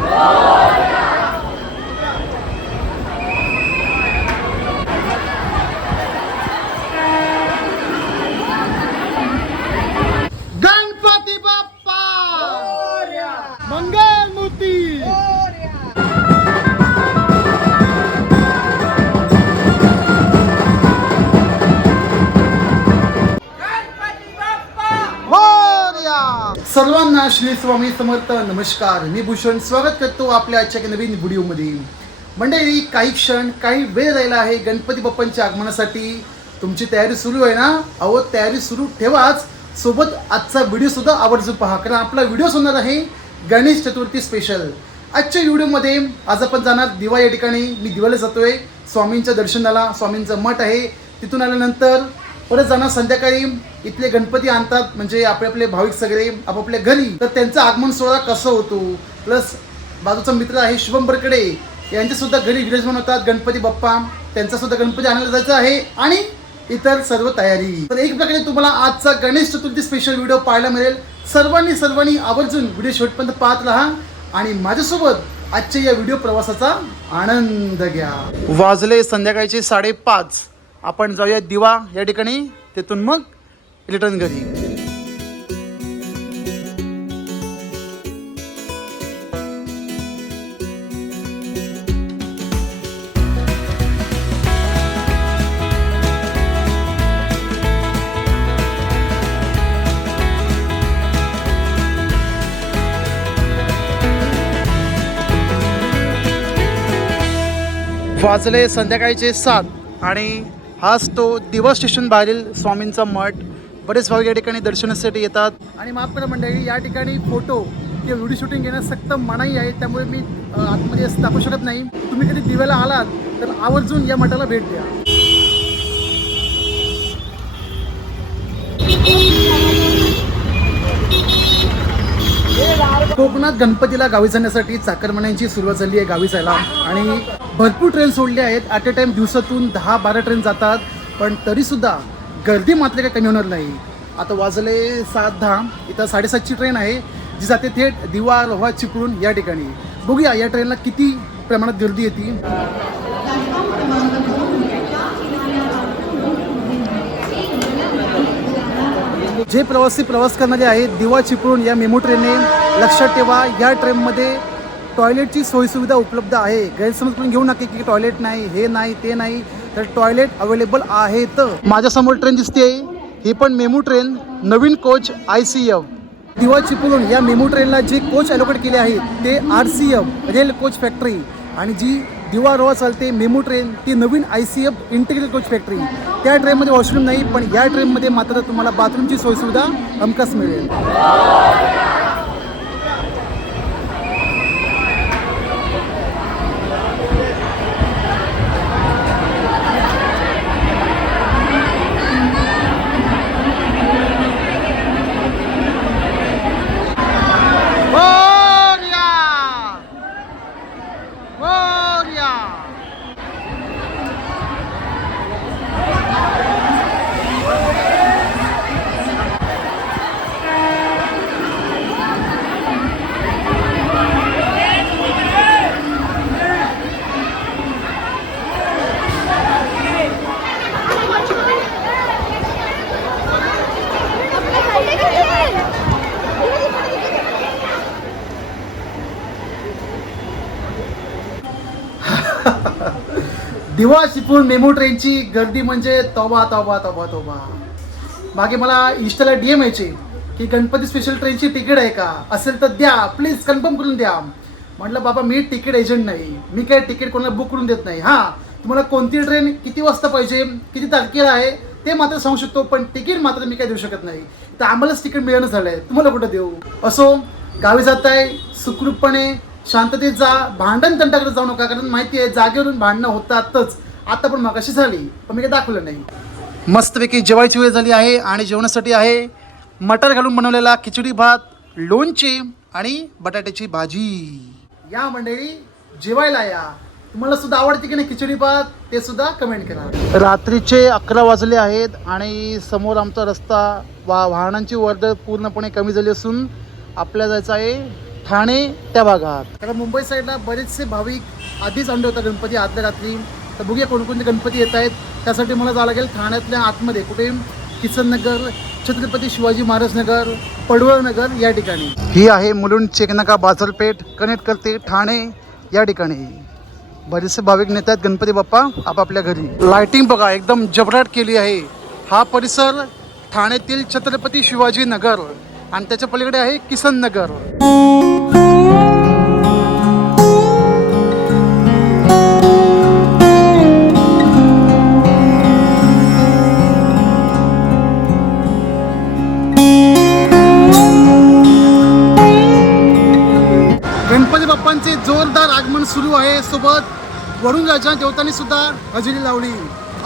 गणपती सर्वांना श्री स्वामी समर्थ नमस्कार. मी भूषण स्वागत करतो आपल्या आजच्या नवीन व्हिडिओमध्ये. मंडळी काही क्षण काही वेळ राहिला आहे गणपती बाप्पांच्या आगमनासाठी. तुमची तयारी सुरू आहे ना? अहो तयारी सुरू ठेवाच. सोबत आजचा व्हिडिओ सुद्धा आवर्जून पहा कारण आपला व्हिडिओ होणार आहे गणेश चतुर्थी स्पेशल आजच्या व्हिडिओमध्ये आज आपण जाणार दिवा या ठिकाणी. मी दिवाला जातोय. स्वामींच्या दर्शनाला स्वामींचं मठ आहे. तिथून आल्यानंतर परत जाणार संध्याकाळी इथले गणपती आणतात म्हणजे आपले आपले भाविक सगळे आपापल्या घरी. तर त्यांचं आगमन सोहळा कसं होतो? प्लस बाजूचा मित्र आहे शुभम बरकडे. यांच्या सुद्धा घरी विराजमान होतात गणपती बाप्पा. त्यांचा सुद्धा गणपती आणायला जायचं आहे आणि इतर सर्व तयारी. तर एक प्रकारे तुम्हाला आजचा गणेश चतुर्थी स्पेशल व्हिडिओ पाहायला मिळेल. सर्वांनी सर्वांनी आवर्जून व्हिडिओ शेवटपर्यंत पाहत राहा आणि माझ्यासोबत आजच्या या व्हिडिओ प्रवासाचा आनंद घ्या. वाजले संध्याकाळचे साडेपाच. आपण जाऊया दिवा या ठिकाणी तिथून मग रिटर्न घरी. वाजले संध्याकाळचे सात आणि हाच तो दिवा स्टेशन बाहेरील स्वामींचा मठ. बरेच भाविक या ठिकाणी दर्शनासाठी येतात. आणि माफ करा मंडळी या ठिकाणी फोटो किंवा व्हिडिओ शूटिंग घेण्यास सक्त मनाई आहे. त्यामुळे मी आतमध्ये असं दाखवू शकत नाही. तुम्ही कधी दिव्याला आलात तर आवर्जून या मठाला भेट द्या. कोकणात गणपतीला गावी जाण्यासाठी चाकरमान्यांची सुरुवात झाली आहे गावी जायला. आणि भरपूर ट्रेन सोडल्या आहेत. ॲट अ टाइम दिवसातून दहा बारा ट्रेन जातात. पण तरीसुद्धा गर्दी मात्र काही कमी होणार नाही. आता वाजले सात दहा. इथं साडेसातची ट्रेन आहे. जी जाते थेट दिवा रोहा चिपळूण या ठिकाणी. बघूया या ट्रेनला किती प्रमाणात गर्दी येते. जे प्रवासी प्रवास करणारे आहेत दिवा चिपळूण या मेमो ट्रेनने लक्षात ठेवा या ट्रेनमध्ये टॉयलेटची सोयीसुविधा उपलब्ध आहे. गैरसमज करून घेऊ नका की टॉयलेट नाही हे नाही ते नाही. तर टॉयलेट अवेलेबल आहेत. माझ्यासमोर ट्रेन दिसते ही पण MEMU train Naveen coach I C F. Diva Chiplun या मेमू ट्रेनला जे कोच अलोकेट केले आहेत ते R C F rail coach factory आणि जी दिवा रोवा चालते मेमो ट्रेन ती नवीन I C F integrated coach factory त्या ट्रेनमध्ये वॉशरूम नाही पण या ट्रेनमध्ये मात्र तुम्हाला बाथरूमची सोयीसुविधा हमखास मिळेल. दिवा शिपून मेमो ट्रेनची गर्दी म्हणजे तोबा तोबा तोबा तोबा मागे मला इंस्टाला डी एम यायचे की गणपती स्पेशल ट्रेनची तिकीट आहे का? असेल तर द्या. प्लीज कन्फर्म करून द्या. म्हटलं बाबा मी तिकीट एजंट नाही. मी काय तिकीट कोणाला बुक करून देत नाही. हां तुम्हाला कोणती ट्रेन किती वाजता पाहिजे किती तारखेला आहे ते मात्र सांगू शकतो पण तिकीट मात्र मी काय देऊ शकत नाही. तर आम्हालाच तिकीट मिळणं झालं आहे तुम्हाला कुठं देऊ? असो गावी जात आहे सुखरूपपणे शांततेत जा भांडण तंटाकडे जाऊ नका कारण माहिती आहे जागेवरून भांडणं होतातच. आता पण मगाशी झाली पण मी काही दाखवलं नाही. मस्तपैकी जेवायची वेळ झाली आहे आणि जेवणासाठी आहे मटर घालून बनवलेला खिचडी भात लोणचे आणि बटाट्याची भाजी. या मंडळी जेवायला या. तुम्हाला सुद्धा आवडते की नाही खिचडी भात ते सुद्धा कमेंट करा. रात्रीचे अकरा वाजले आहेत आणि समोर आमचा रस्ता वा वाहनांची वर्दळ पूर्णपणे कमी झाली असून आपल्याला जायचं आहे ठाणे त्या भागात. कारण मुंबई साईडला बरेचसे भाविक आधीच आणले होता गणपती आदल्या रात्री. तर बघूया कोणकोणते गणपती येत आहेत त्यासाठी मला जावं लागेल ठाण्यातल्या आतमध्ये. कुठे? किसन नगर छत्रपती शिवाजी महाराज नगर पडवळ नगर या ठिकाणी. ही आहे मुलुंड चेकनाका बाजारपेठ. कनेक्ट करते ठाणे या ठिकाणी. बरेचसे भाविक नेत आहेत गणपती बाप्पा आपापल्या घरी. लाइटिंग बघा एकदम जबराट केली आहे. हा परिसर ठाण्यातील छत्रपती शिवाजी नगर. आणि त्याच्या पलीकडे आहे किसन नगर गणपती बाप्पांचे जोरदार आगमन सुरू आहे. सोबत वरुण राजा देवतांनी सुद्धा हजेरी लावली.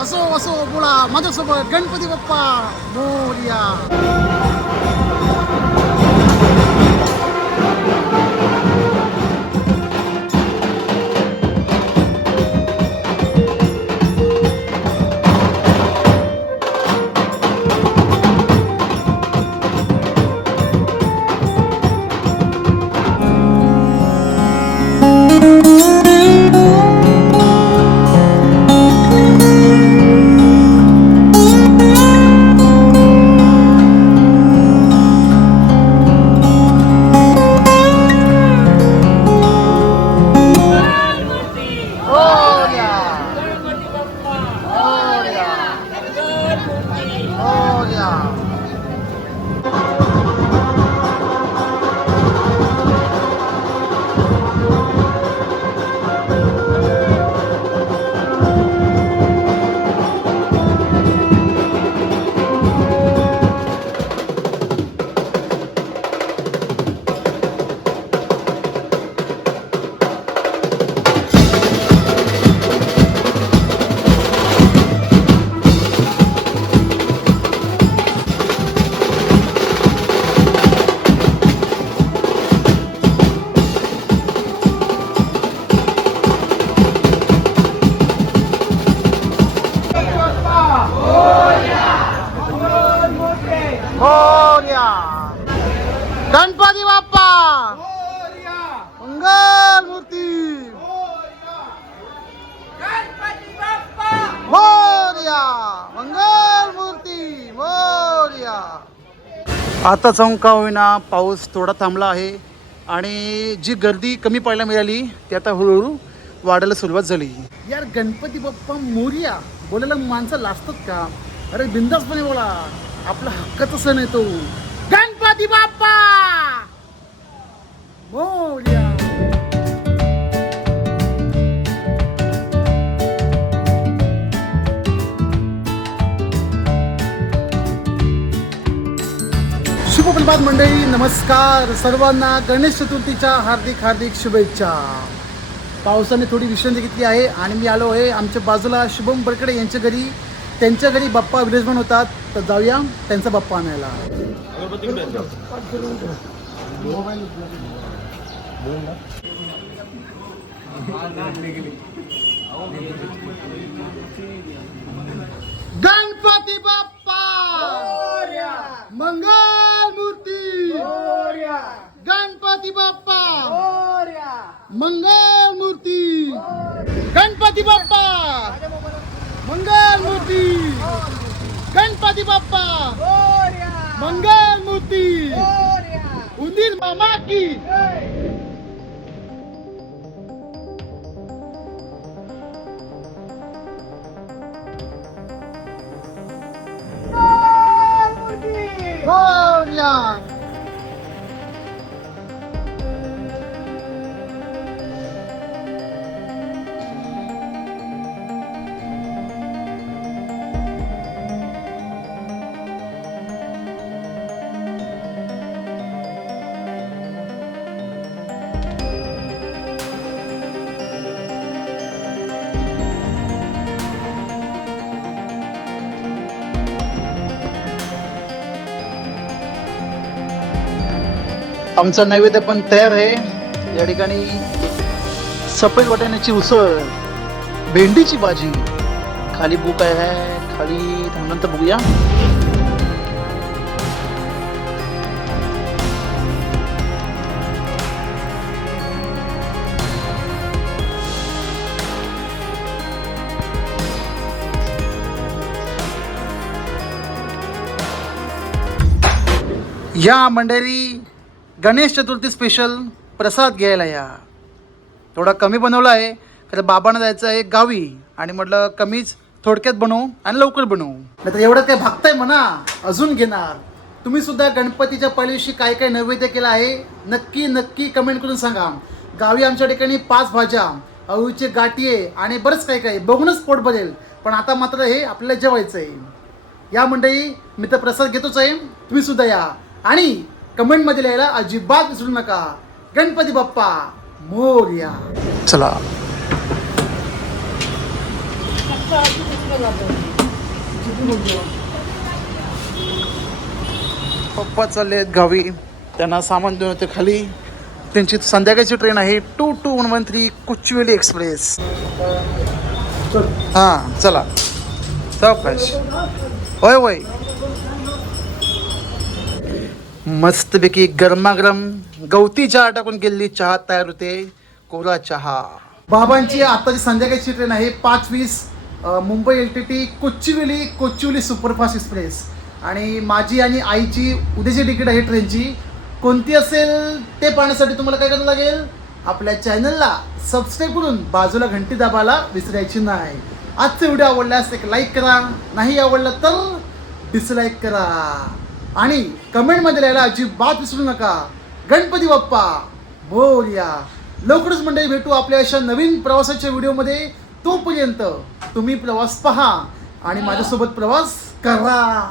असो असो बोला माझ्यासोबत गणपती बाप्पा बोलिया. मंगल मूर्ती। मंगल मूर्ती आता जाऊन का होईना पाऊस थोडा थांबला आहे आणि जी गर्दी कमी पाहायला मिळाली ती आता हळूहळू वाढायला सुरुवात झाली. यार गणपती बाप्पा मोर्या बोलायला माणसं लाजतात का? अरे बिंदासपणे बोला. आपला हक्काचा सण येतो गणपती बाप्पा! मोर्या! शुभ प्रभात मंडळी नमस्कार. सर्वांना गणेश चतुर्थीच्या हार्दिक हार्दिक शुभेच्छा. पावसाने थोडी विश्रांती घेतली आहे आणि मी आलो आहे आमच्या बाजूला शुभम बरकडे यांच्या घरी. त्यांच्या घरी बाप्पा विराजमान होतात. तर जाऊया त्यांचा बाप्पा आणायला. गणप बाप्पा मंगल मूर्ती गणपती बाप्पा मंगल मूर्ती गणपती बाप्पा मंगल मूर्ती गणपती बाप्पा मंगल मूर्ती उंदीर मामा की मोरया. आमचं नैवेद्य पण तयार आहे. या ठिकाणी सफेद वाटाण्याची उसळ भेंडीची भाजी. खाली बुक आहे खाली थांबल्यानंतर बघूया. या मंडळी गणेश चतुर्थी स्पेशल प्रसाद घ्यायला या. थोडा कमी बनवला आहे कारण बाबांना जायचं आहे गावी. आणि म्हटलं कमीच थोडक्यात बनवू आणि लवकर बनवू. नाही तर एवढं काय भागताय म्हणा अजून घेणार. तुम्ही सुद्धा गणपतीच्या पहिल्या दिवशी काय काय नैवेद्य केलं आहे नक्की नक्की कमेंट करून सांगा. गावी आमच्या ठिकाणी पाच भाज्या अळूचे गाठीये आणि बरंच काही काही बघूनच पोट भरेल. पण आता मात्र हे आपल्याला जेवायचं आहे या मंडळी मी तर प्रसाद घेतोच आहे. तुम्ही सुद्धा या. आणि कमेंटमध्ये लिहायला अजिबात विसरू नका. गणपती बाप्पा मोर्या. चला. पप्पा चालले आहेत गावी. त्यांना सामान देऊन होते खाली. त्यांची संध्याकाळची ट्रेन आहे. Two two one one three Kochuveli express. हां चला. सावकाश होय होय. मस्तपैकी गरमागरम गवती चहा टाकून गेलेली चहा तयार होते. कोरा चहा. बाबांची आताची संध्याकाळची ट्रेन आहे पाच वीस Mumbai L T T Kochuveli Kochuveli superfast express. आणि माझी आणि आईची उद्याची तिकीट आहे ट्रेनची. कोणती असेल ते पाहण्यासाठी तुम्हाला काय करावं लागेल? आपल्या चॅनलला सबस्क्राईब करून बाजूला घंटी दाबायला विसरायची नाही. आजचा व्हिडिओ आवडल्यास एक लाईक करा. नाही आवडला तर डिसलाईक करा. आणि कमेंटमध्ये लिहायला अजिबात विसरू नका. गणपती बाप्पा बोलया. लवकरच मंडळी भेटू आपल्या अशा नवीन प्रवासाच्या व्हिडिओमध्ये. तोपर्यंत तुम्ही प्रवास पहा आणि माझ्यासोबत प्रवास करा.